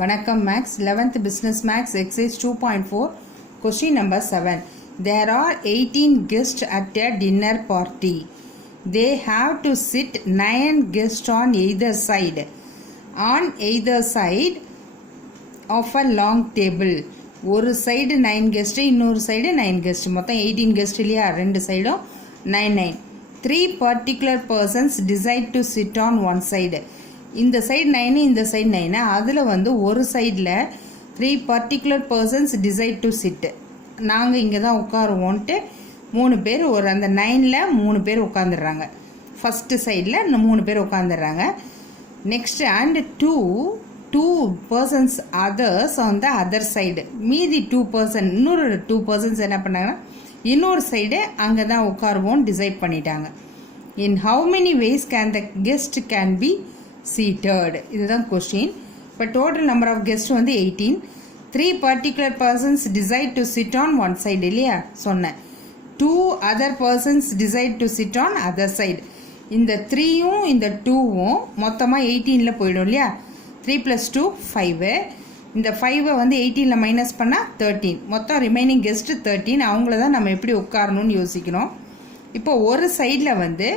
Vanakkam Max 11th Business Max Exercise 2.4 Question number 7. There are 18 guests at a dinner party. They have to sit 9 guests on either side. On either side of a long table. ஒரு side 9 guest, இன்னொரு side 9 guest, மொத்தம் 18 guest இல்லையா? ரெண்டு சைடும் 9 9. 3 particular persons decide to sit on one side. இந்த side 9, இந்த side 9. அதில் வந்து ஒரு சைடில் 3 particular persons decide to sit. நாங்கள் இங்கே தான் உட்காருவோன்ட்டு 3 பேர் அந்த 9ல் 3 பேர் உட்காந்துடுறாங்க. ஃபஸ்ட்டு சைடில் இந்த 3 பேர் உட்காந்துடுறாங்க. Next and two persons others on the other side. மீதி 2 பர்சன், இன்னொரு 2 பர்சன்ஸ் என்ன பண்ணாங்கன்னா இன்னொரு சைடு அங்கே தான் உட்காருவோன்னு டிசைட் பண்ணிட்டாங்க. In how many ways can the guest can be seated? இதுதான் கொஸ்டின். இப்போ டோட்டல் நம்பர் ஆஃப் கெஸ்ட் வந்து 18. 3 particular persons decide to sit on one side இல்லையா சொன்னேன். 2 other persons decide to sit on other side. இந்த 3யும் இந்த 2வும் மொத்தமாக 18ல் போயிடும் இல்லையா? 3 + 2 5. இந்த 5 வந்து 18ல் மைனஸ் பண்ணால் 13. மொத்தம் ரிமைனிங் கெஸ்ட்டு 13. அவங்கள தான் நம்ம எப்படி உட்காரணும்னு யோசிக்கணும். இப்போ ஒரு சைடில் வந்து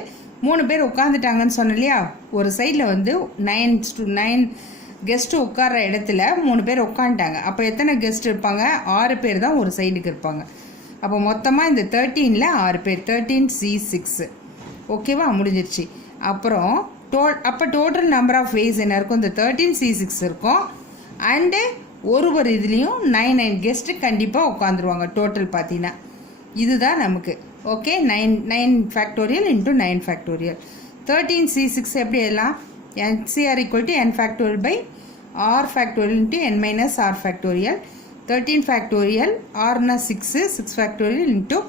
3 பேர் உட்காந்துட்டாங்கன்னு சொன்னோம் இல்லையா? ஒரு சைடில் வந்து 9 கெஸ்ட்டு உட்கார்ற இடத்துல 3 பேர் உட்காந்துட்டாங்க. அப்போ எத்தனை கெஸ்ட் இருப்பாங்க? 6 பேர் தான் ஒரு சைடுக்கு இருப்பாங்க. அப்போ மொத்தமாக இந்த 13ல் 6 பேர், 13C6. ஓகேவா? முடிஞ்சிருச்சு. அப்புறம் அப்போ டோட்டல் நம்பர் ஆஃப் வேஸ் என்ன இருக்கும்? இந்த 13C6 இருக்கும். அண்டு ஒரு இதுலேயும் 9 கெஸ்ட்டு கண்டிப்பாக உட்காந்துருவாங்க. டோட்டல் பார்த்தீங்கன்னா இதுதான் நமக்கு. Okay, 9 factorial into 9 factorial. 13C6 எப்படி எல்லாம்? NCR = n factorial by r factorial into n minus r factorial. 13 factorial, rனா 6, 6 ஃபேக்டோரியல் இன்ட்டு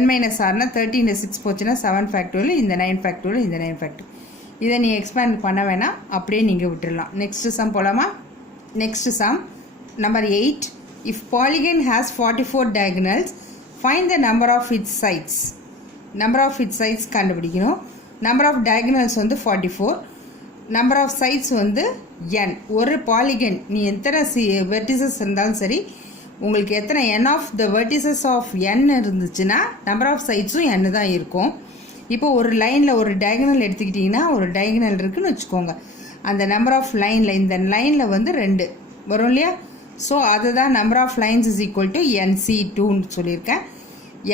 n மைனஸ் rனா 13 6 போச்சுன்னா 7 ஃபேக்டோரியல், இந்த 9 ஃபேக்டோரியல், இந்த 9 ஃபேக்டோரியல். இதை நீ எக்ஸ்பேண்ட் பண்ண வேணாம், அப்படியே நீங்கள் விட்டுடலாம். நெக்ஸ்ட் சம் போலாமா? Next sum number 8. If polygon has 44 diagonals, find the number of its sides. Number of its sides கண்டுபிடிக்கணும். நம்பர் ஆஃப் diagonals வந்து 44. நம்பர் ஆஃப் சைட்ஸ் வந்து n. ஒரு பாலிகன் நீ எத்தனை வெர்டிசஸ் இருந்தாலும் சரி, உங்களுக்கு எத்தனை n of the vertices of n இருந்துச்சுன்னா நம்பர் ஆஃப் சைட்ஸும் n தான் இருக்கும். இப்போ ஒரு லைனில் ஒரு டயகனல் எடுத்துக்கிட்டிங்கன்னா, ஒரு டயகனல் இருக்குதுன்னு வச்சுக்கோங்க. அந்த நம்பர் ஆஃப் லைனில், இந்த லைனில் வந்து 2 வரும் இல்லையா? ஸோ அதுதான் number of lines is equal to NC2ன்னு சொல்லியிருக்கேன்.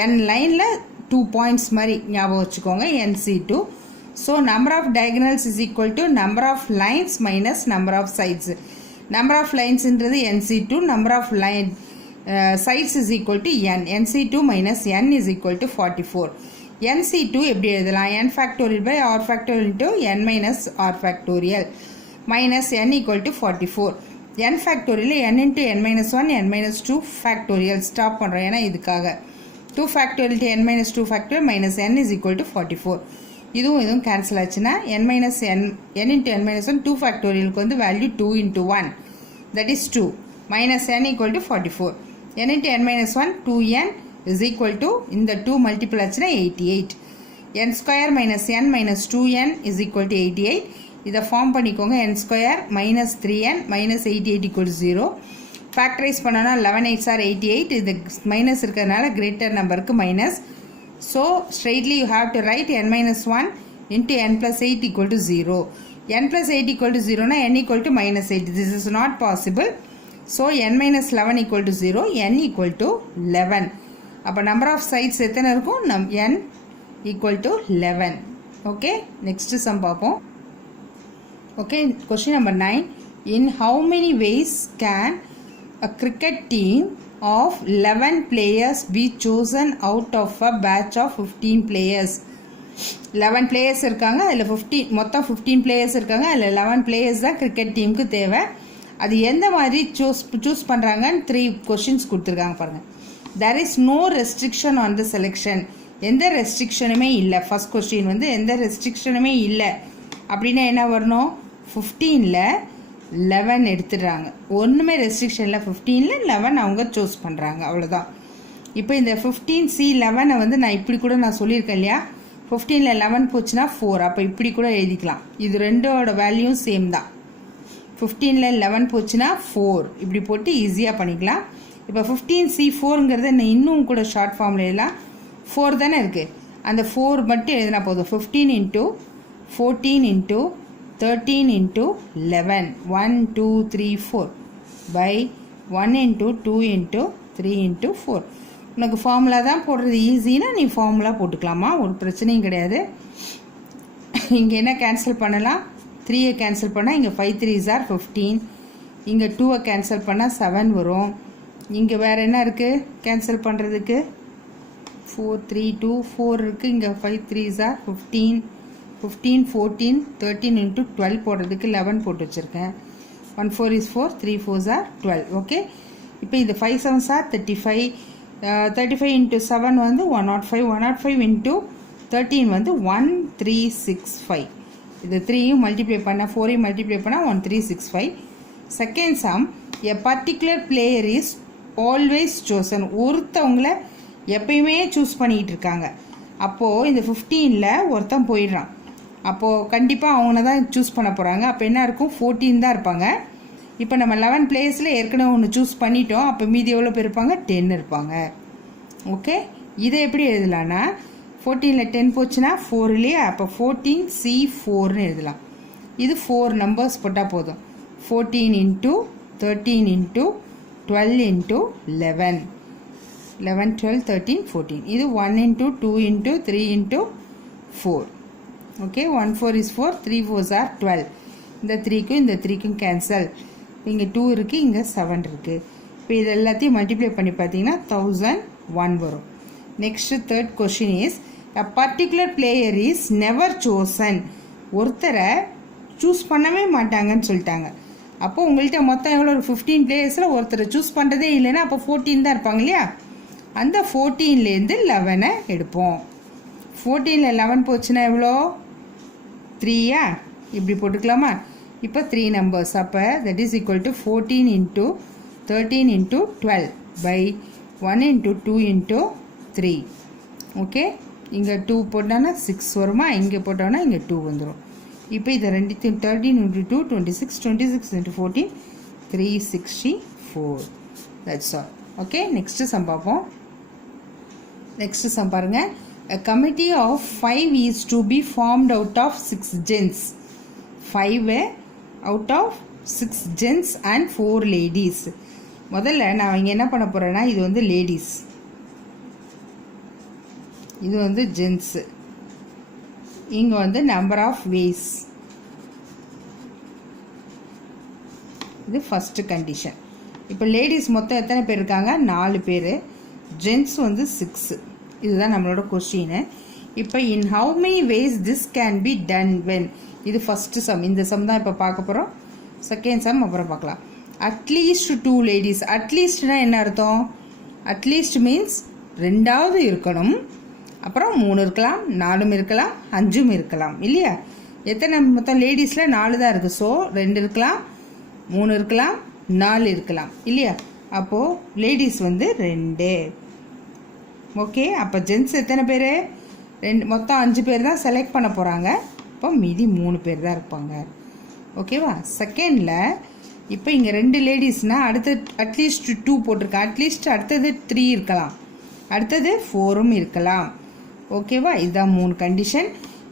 n லைனில் 2 பாயிண்ட்ஸ் மாதிரி ஞாபகம் வச்சுக்கோங்க, NC2. So number of diagonals is equal to number of lines minus number of sides. Number of லைன்ஸுன்றது NC2, number of line sides is equal to n. NC2 minus n is equal to 44. NC2 எப்படி எழுதலாம்? n factorial by r factorial into n minus r factorial minus n equal to 44. n factorial n into n minus 1 n minus 2 factorial. Stop பண்ணுறோம் ஏன்னா இதுக்காக. 2 factorial n minus 2 factorial minus n is equal to 44. இதுவும் cancel ஆச்சுன்னா n minus n into n minus 1 2 ஃபேக்டோரியலுக்கு வந்து value 2 into 1, that is 2 minus n equal to 44. n into n minus 1 2n is equal to, இந்த 2 multiple ஆச்சுன்னா 88. n square minus n minus 2n is equal to 88. இதை form பண்ணிக்கோங்க. n square minus 3n minus 88 equal to 0. Factorise பண்ணோன்னா 11 8s are 88. இது minus இருக்கிறதுனால greater நம்பருக்கு minus. So straightly you have to right n minus 1 into n plus 8 equal to 0. n plus 8 equal to 0னா n equal to minus 8. This is not possible. So n minus 11 equal to 0, n equal to 11. அப்போ number of sides எத்தனை இருக்கும்? n equal to 11. Okay, next sum பார்ப்போம். Okay, question number 9. In how many ways can a cricket team of 11 players be chosen out of a batch of 15 players? 11 players இருக்காங்க, அதில் மொத்தம் 15 players இருக்காங்க. அதில் 11 players தான் cricket டீமுக்கு தேவை. அது எந்த மாதிரி சூஸ் பண்ணுறாங்கன்னு 3 கொஸ்டின்ஸ் கொடுத்துருக்காங்க பாருங்கள். there is no restriction on the selection. எந்த ரெஸ்ட்ரிக்ஷனுமே இல்லை. ஃபஸ்ட் கொஸ்டின் வந்து எந்த ரெஸ்ட்ரிக்ஷனுமே இல்லை அப்படின்னா என்ன வரணும்? 15ல் 11 எடுத்துடுறாங்க. ஒன்றுமே ரெஸ்ட்ரிக்ஷன் இல்லை. 15ல் 11 அவங்க சூஸ் பண்ணுறாங்க, அவ்வளோதான். இப்போ இந்த 15C11 வந்து நான் இப்படி கூட நான் சொல்லியிருக்கேன் இல்லையா? 15ல் 11 போச்சுன்னா 4. அப்போ இப்படி கூட எழுதிக்கலாம். இது ரெண்டோட வேல்யூவும் சேம் தான். 15ல் 11 போச்சுன்னா 4 இப்படி போட்டு ஈஸியாக பண்ணிக்கலாம். இப்போ 15C4ங்கிறது இன்னும் கூட ஷார்ட் ஃபார்மில் எல்லாம் 4 தானே இருக்குது. அந்த 4 மட்டும் எழுதினா போதும். 15 into 14 into 13 into 11 1 2 3 4 by 1 into 2 into 3 into 4. உனக்கு ஃபார்முலா தான் போடுறது ஈஸின்னா நீ ஃபார்முலா போட்டுக்கலாமா, ஒரு பிரச்சனையும் கிடையாது. இங்கே என்ன கேன்சல் பண்ணலாம், 3ஐ கேன்சல் பண்ணால் இங்கே 5 3s are 15, இங்கே 2ஐ கேன்சல் பண்ணால் 7 வரும். இங்கே வேறு என்ன இருக்குது கேன்சல் பண்ணுறதுக்கு, 4 3 2 4 இருக்குது. இங்கே 5 3s are 15 15 14 13 into 12 போடுறதுக்கு 11 போட்டு வச்சுருக்கேன். 1 4 is 4 3 4s are 12. ஓகே, இப்போ இது 5 7s are 35. 35 into 7 வந்து 105. 105 into 13 வந்து 1365. இது 3யும் மல்டிப்ளை பண்ணால் 4ஐயும் மல்டிப்ளை பண்ணால் 1365. Second sum, a particular player is always chosen. ஒருத்தவங்களை எப்பயுமே சூஸ் பண்ணிக்கிட்டு இருக்காங்க. அப்போது இந்த 15ல் ஒருத்தன் போயிடுறான். அப்போது கண்டிப்பாக அவனை தான் சூஸ் பண்ண போகிறாங்க. அப்போ என்ன இருக்கும், 14 தான் இருப்பாங்க. இப்போ நம்ம 11 பிளேயர்ஸில் ஏற்கனவே ஒன்று சூஸ் பண்ணிட்டோம். அப்போ மீதி எவ்வளோ பேர் இருப்பாங்க, 10 இருப்பாங்க. ஓகே, இதை எப்படி எழுதலான்னா 14ல் 10 போச்சுன்னா 4 இல்லையா, அப்போ 14C4ன்னு எழுதலாம். இது 4 நம்பர்ஸ் போட்டால் போதும். 14 into 13 into 12 into 11 11 12 13 14. இது 1 into 2 into 3 into 4. Okay, 1 4 is 4 3 4s are 12. இந்த 3க்கும் இந்த 3க்கும் கேன்சல். இங்கே 2 இருக்குது, இங்கே 7 இருக்குது. இப்போ இது எல்லாத்தையும் மல்டிப்ளை பண்ணி பார்த்தீங்கன்னா 1001 வரும். Next third question is, a particular player is never chosen. ஒருத்தரை சூஸ் பண்ணவே மாட்டாங்கன்னு சொல்லிட்டாங்க. அப்போ உங்கள்கிட்ட மொத்தம் எவ்வளோ, ஒரு 15 பிளேயர்ஸில் ஒருத்தரை சூஸ் பண்ணுறதே இல்லைன்னா அப்போ 14 தான் இருப்பாங்க இல்லையா. அந்த 14லேருந்து 11 எடுப்போம். 14ல் 11 போச்சுன்னா எவ்வளோ, 3யா, இப்படி போட்டுக்கலாமா. இப்போ 3 நம்பர்ஸ், அப்போ that is equal to 14 into 13 into 12 by 1 into 2 into 3. Okay, இங்கே 2 போட்டோன்னா 6 வருமா, இங்கே போட்டோன்னா இங்கே 2 வந்துடும். இப்போ இதை ரெண்டுத்தையும் 13 into 2 26 26 into 14 364. That's all. Okay, next sum பார்ப்போம். நெக்ஸ்ட்டு சம் பாருங்கள். A committee of 5 is to be formed out of 6 gents. 5 out of 6 gents and 4 ladies. முதல்ல நான் இங்கே என்ன பண்ண போகிறேன்னா, இது வந்து லேடிஸ், இது வந்து ஜென்ஸு, இங்கே வந்து நம்பர் ஆஃப் வேஸ். இது ஃபஸ்ட்டு கண்டிஷன். இப்போ லேடிஸ் மொத்தம் எத்தனை பேர் இருக்காங்க, 4 பேர். ஜென்ஸ் வந்து 6. இதுதான் நம்மளோட கொஸ்டின். இப்போ in how many ways this can be done when, இது ஃபஸ்ட்டு சம். இந்த சம் தான் இப்போ பார்க்க போகிறோம். செகண்ட் சம் அப்புறம் பார்க்கலாம். At least 2 ladies. அட்லீஸ்ட்னா என்ன அர்த்தம், அட்லீஸ்ட் மீன்ஸ் 2வது இருக்கணும். அப்புறம் 3 இருக்கலாம், 4 இருக்கலாம், 5 இருக்கலாம் இல்லையா. எத்தனை மொத்தம் லேடிஸில் 4 தான் இருக்குது. ஸோ 2 இருக்கலாம், 3 இருக்கலாம், 4 இருக்கலாம் இல்லையா. அப்போது லேடிஸ் வந்து 2. ஓகே, அப்போ ஜென்ஸ் எத்தனை பேர், 2. மொத்தம் 5 பேர் தான் செலக்ட் பண்ண போகிறாங்க. இப்போ மீதி 3 பேர் தான் இருப்பாங்க. ஓகேவா. செகண்டில் இப்போ இங்கே 2 லேடிஸ்னால் அடுத்து அட்லீஸ்ட் 2 போட்டிருக்கேன். அட்லீஸ்ட் அடுத்தது 3 இருக்கலாம், அடுத்தது 4ம் இருக்கலாம். ஓகேவா, இதுதான் 3 கண்டிஷன்.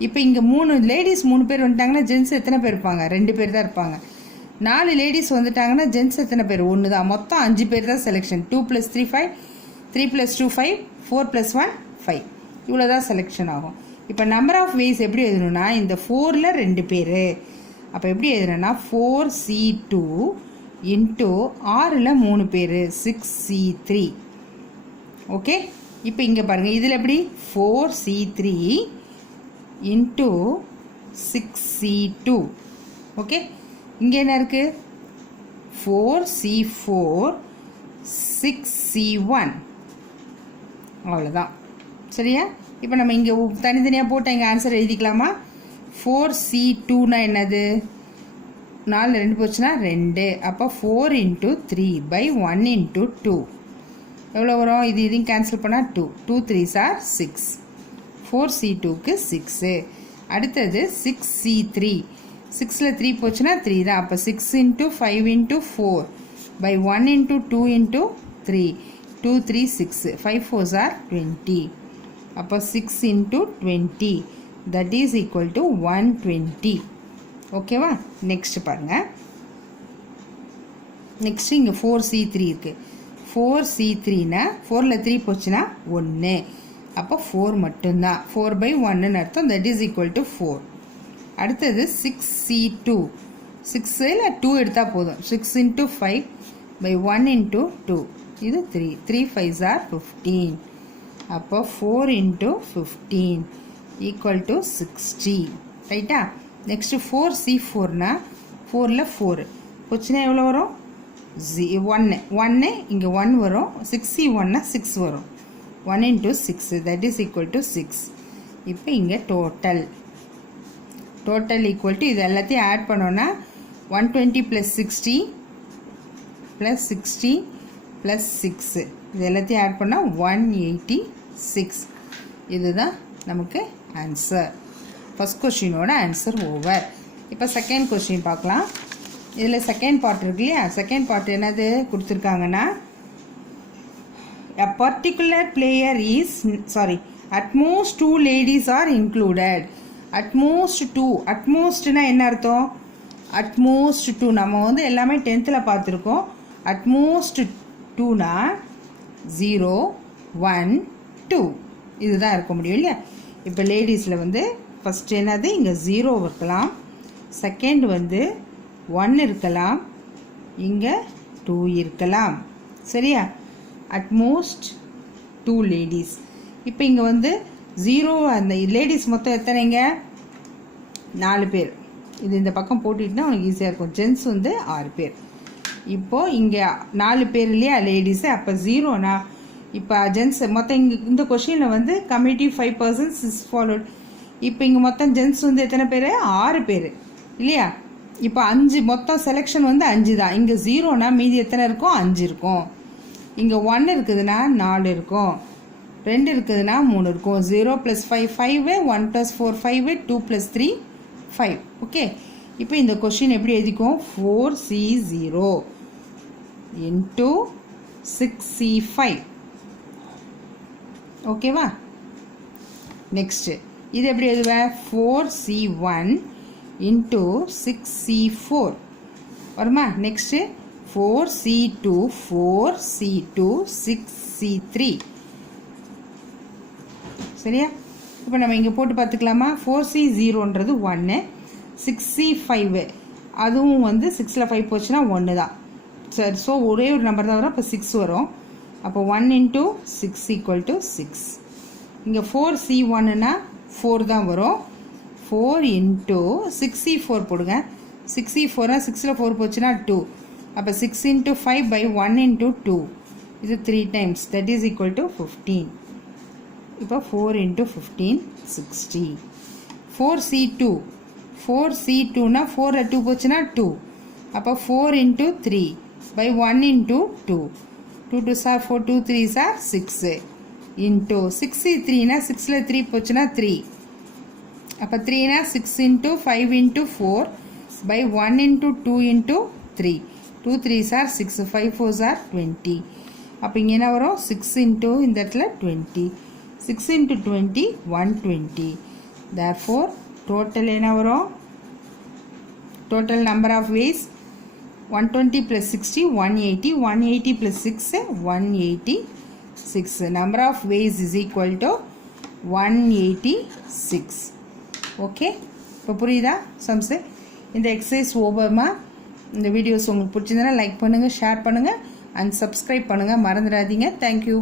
இப்போ இங்கே 3 லேடிஸ் 3 பேர் வந்துட்டாங்கன்னா ஜென்ஸ் எத்தனை பேர் இருப்பாங்க, 2 பேர் தான் இருப்பாங்க. 4 லேடிஸ் வந்துட்டாங்கன்னா ஜென்ஸ் எத்தனை பேர், 1 தான். மொத்தம் 5 பேர் தான் செலெக்ஷன். 2 + 3 5, 3 + 2 5, 4 + 1 5, இவ்வளோ தான் செலெக்ஷன் ஆகும். இப்போ நம்பர் ஆஃப் வேஸ் எப்படி எழுதணும்னா, இந்த 4ல் 2 பேர். அப்போ எப்படி எழுதுனா 4C2 இன்ட்டு 6ல் 3 பேர் 6C3. ஓகே, இப்போ இங்கே பாருங்கள், இதில் எப்படி 4C3 இன்ட்டு 6C2. ஓகே, இங்கே என்ன இருக்குது 4C4 6C1. அவ்வளோதான், சரியா. இப்போ நம்ம இங்கே தனித்தனியாக போட்டு இங்கே ஆன்சர் எழுதிக்கலாமா. 4C2னா என்னது, 4 2 போச்சுன்னா 2. அப்போ 4 into 3 by 1 into 2 எவ்வளோ வரும், இது இதையும் கேன்சல் பண்ணால் 2. 2 3s are 6. 4C2க்கு 6. அடுத்தது 6C3. 6ல் 3 போச்சுன்னா 3 தான். அப்போ 6 into 5 into 4 by 1 into 2 into 3 2 3 6 5 4s are 20. அப்போ 6 into 20 that is equal to 120. ஓகேவா? நெக்ஸ்ட் பாருங்கள். நெக்ஸ்ட் இங்கே 4C3 இருக்குது. 4C3னா 4ல் 3 போச்சுன்னா 1. அப்போ 4 மட்டும்தான். 4 by 1ன்னு அர்த்தம். That is equal to 4. அடுத்தது 6C2. 6ல் 2 எடுத்தால் போதும். 6 into 5 by 1 into 2 இது 3 3 5s are 15. அப்போ 4 into 15 ஈக்குவல் டு 60. ரைட்டா? நெக்ஸ்ட்டு 4C4னா 4ல் 4 போச்சுன்னா எவ்வளோ வரும்? 1 இங்கே 1 வரும். 6C1னா 6 வரும். 1 into 6 that is equal to 6. இப்போ இங்கே டோட்டல் ஈக்குவல் டு இது எல்லாத்தையும் ஆட் பண்ணோன்னா 120 + 60 + 60 + 6 இது எல்லாத்தையும் ஆட் பண்ணால் 186. இதுதான் நமக்கு ஆன்சர். ஃபஸ்ட் கொஷினோட ஆன்சர் ஓவர். இப்போ செகண்ட் கொஷின் பார்க்கலாம். இதில் செகண்ட் பார்ட் இருக்கு இல்லையா? செகண்ட் பார்ட் என்னது கொடுத்துருக்காங்கன்னா, a particular player is at most 2 ladies are included. at most 2 at mostனா என்ன அர்த்தம்? at most 2 நம்ம வந்து எல்லாமே 10th பார்த்துருக்கோம். at most 2னா 0 1 2 இதுதான் இருக்க முடியும் இல்லையா? இப்போ லேடிஸில் வந்து ஃபஸ்ட் என்னது இங்கே 0 இருக்கலாம், செகண்ட் வந்து 1 இருக்கலாம், இங்கே 2 இருக்கலாம். சரியா? at most 2 ladies. இப்போ இங்கே வந்து 0 அந்த லேடிஸ் மொத்தம் எத்தனைங்க? 4 பேர். இது இந்த பக்கம் போட்டுட்டுனா உனக்கு ஈஸியாக இருக்கும். ஜென்ஸ் வந்து 6 பேர். இப்போது இங்கே 4 பேர் இல்லையா லேடிஸு? அப்போ 0னா இப்போ ஜென்ஸ் மொத்தம் இங்கே இந்த கொஷினில் வந்து கமிட்டி 5 persons is followed. இப்போ இங்கே மொத்தம் ஜென்ஸ் வந்து எத்தனை பேர்? 6 பேர் இல்லையா? இப்போ 5 மொத்தம் செலெக்ஷன் வந்து 5 தான். இங்கே 0னா மீதி எத்தனை இருக்கும்? 5 இருக்கும். இங்கே 1 இருக்குதுன்னா 4 இருக்கும், 2 இருக்குதுன்னா 3 இருக்கும். 0 + 5 5 1 + 4 5 2 + 3 5. ஓகே. இப்போ இந்த கொஷின் எப்படி எழுதிக்கும்? 4C0 into 6C5. ஓகேவா? நெக்ஸ்ட்டு இது எப்படி எழுதுவேன்? 4C1 into 6C4 வருமா? Next 4C2 4C2 6C3. சரியா? இப்போ நம்ம இங்கே போட்டு பார்த்துக்கலாமா? 4C0ன்றது 1, 6C5 அதுவும் வந்து 6ல் 5 போச்சுன்னா 1 தான். சரி, ஸோ ஒரே ஒரு நம்பர் தான் வரும். அப்போ 6 வரும். அப்போ 1 into 6 equal to 6. இங்கே 4C1னா 4 தான் வரும். 4 into 6C4 போடுங்க. 6C4னா 6ல் 4 போச்சுன்னா 2. அப்போ 6 into 5 by 1 into 2 இது 3 times that is equal to 15. இப்போ 4 into 15 60. 4C2னா 4ல் 2 போச்சுன்னா 2. அப்போ 4 into 3 by 1 into 2 2 2s are 4 2 3s are 6 into 6C3னா 6ல் 3 போச்சுன்னா 3. அப்போ 3னா 6 into 5 into 4 by 1 into 2 into 3 2 3s are 6 5 4s are 20. அப்போ இங்கே என்ன வரும்? 6 into இந்த இடத்துல 20 6 into 20 120. therefore total என்ன வரும்? total number of ways 120 + 60 180 180 + 6 186. number of ways is equal to 186. Okay. இப்போ புரியுதா சம்ஸு? இந்த எக்ஸசைஸ் ஓவர்மா. இந்த வீடியோஸ் உங்களுக்கு பிடிச்சிருந்தனா லைக் பண்ணுங்கள், ஷேர் பண்ணுங்கள் அண்ட் சப்ஸ்கிரைப் பண்ணுங்கள். மறந்துடாதீங்க. தேங்க்யூ.